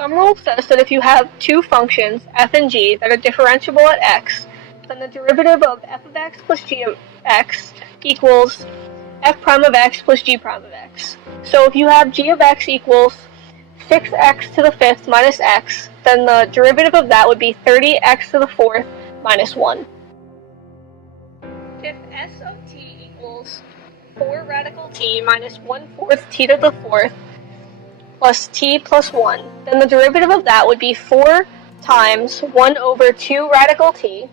Some rule says that if you have two functions, f and g, that are differentiable at x, then the derivative of f of x plus g of x equals f prime of x plus g prime of x. So if you have g of x equals 6x to the fifth minus x, then the derivative of that would be 30x to the fourth minus 1. If s of t equals 4 radical t minus 1/4 t to the fourth plus t plus 1, then the derivative of that would be 4 times 1 over 2 radical t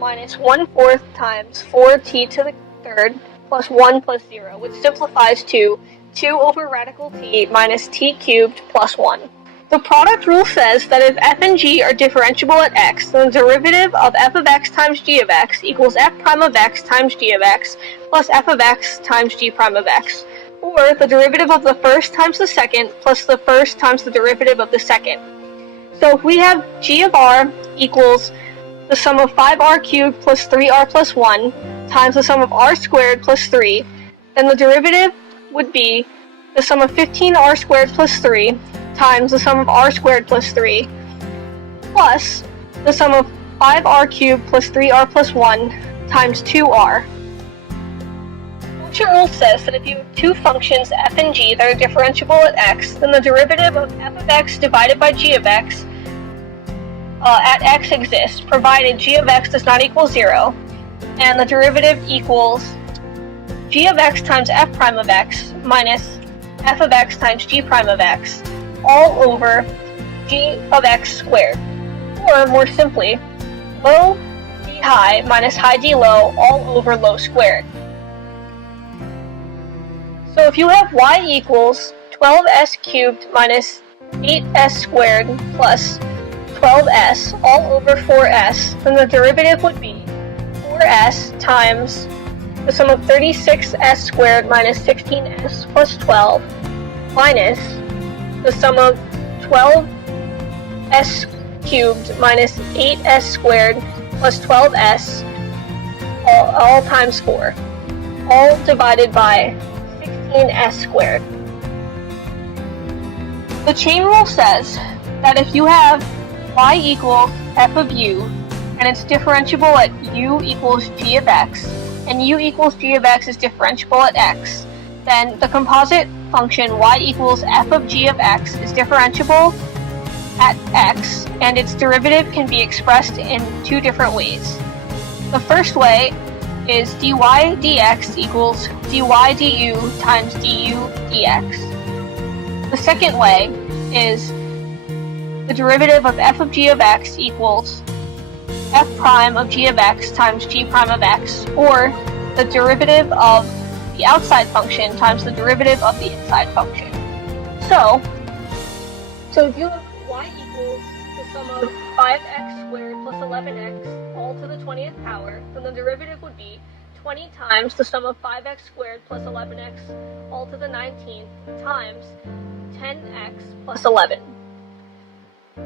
minus 1/4 times 4t to the third plus 1 plus 0, which simplifies to 2 over radical t minus t cubed plus 1. The product rule says that if f and g are differentiable at x, then the derivative of f of x times g of x equals f prime of x times g of x plus f of x times g prime of x, or the derivative of the first times the second plus the first times the derivative of the second. So if we have g of r equals the sum of 5r cubed plus 3r plus 1 times the sum of r squared plus 3, then the derivative would be the sum of 15r squared plus 3 times the sum of r squared plus 3 plus the sum of 5r cubed plus 3r plus 1 times 2r. Function rule says that if you have two functions f and g that are differentiable at x, then the derivative of f of x divided by g of x at x exists, provided g of x does not equal 0, and the derivative equals g of x times f prime of x minus f of x times g prime of x all over g of x squared. Or, more simply, low d high minus high d low all over low squared. So if you have y equals 12s cubed minus 8s squared plus 12s all over 4s, then the derivative would be 4s times the sum of 36s squared minus 16s plus 12 minus the sum of 12s cubed minus 8s squared plus 12s all times 4, all divided by 16s squared. The chain rule says that if you have y equals f of u, and it's differentiable at u equals g of x, and u equals g of x is differentiable at x, then the composite function y equals f of g of x is differentiable at x, and its derivative can be expressed in two different ways. The first way is dy dx equals dy du times du dx. The second way is the derivative of f of g of x equals f prime of g of x times g prime of x, or the derivative of the outside function times the derivative of the inside function. So if you have y equals the sum of 5x squared plus 11x all to the 20th power, then the derivative would be 20 times the sum of 5x squared plus 11x all to the 19th times 10x plus 11.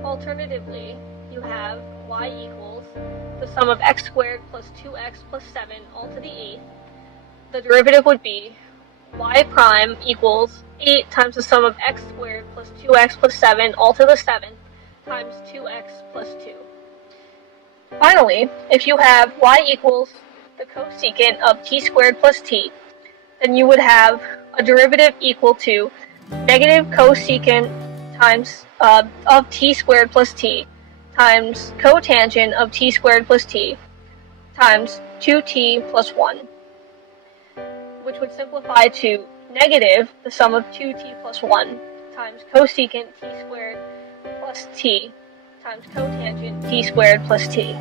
Alternatively, you have y equals the sum of x squared plus 2x plus 7 all to the 8th. The derivative would be y prime equals 8 times the sum of x squared plus 2x plus 7 all to the 7th times 2x plus 2. Finally, if you have y equals the cosecant of t squared plus t, then you would have a derivative equal to negative cosecant times of t squared plus t times cotangent of t squared plus t times 2t plus 1, which would simplify to negative the sum of 2t plus 1 times cosecant t squared plus t times cotangent t squared plus t.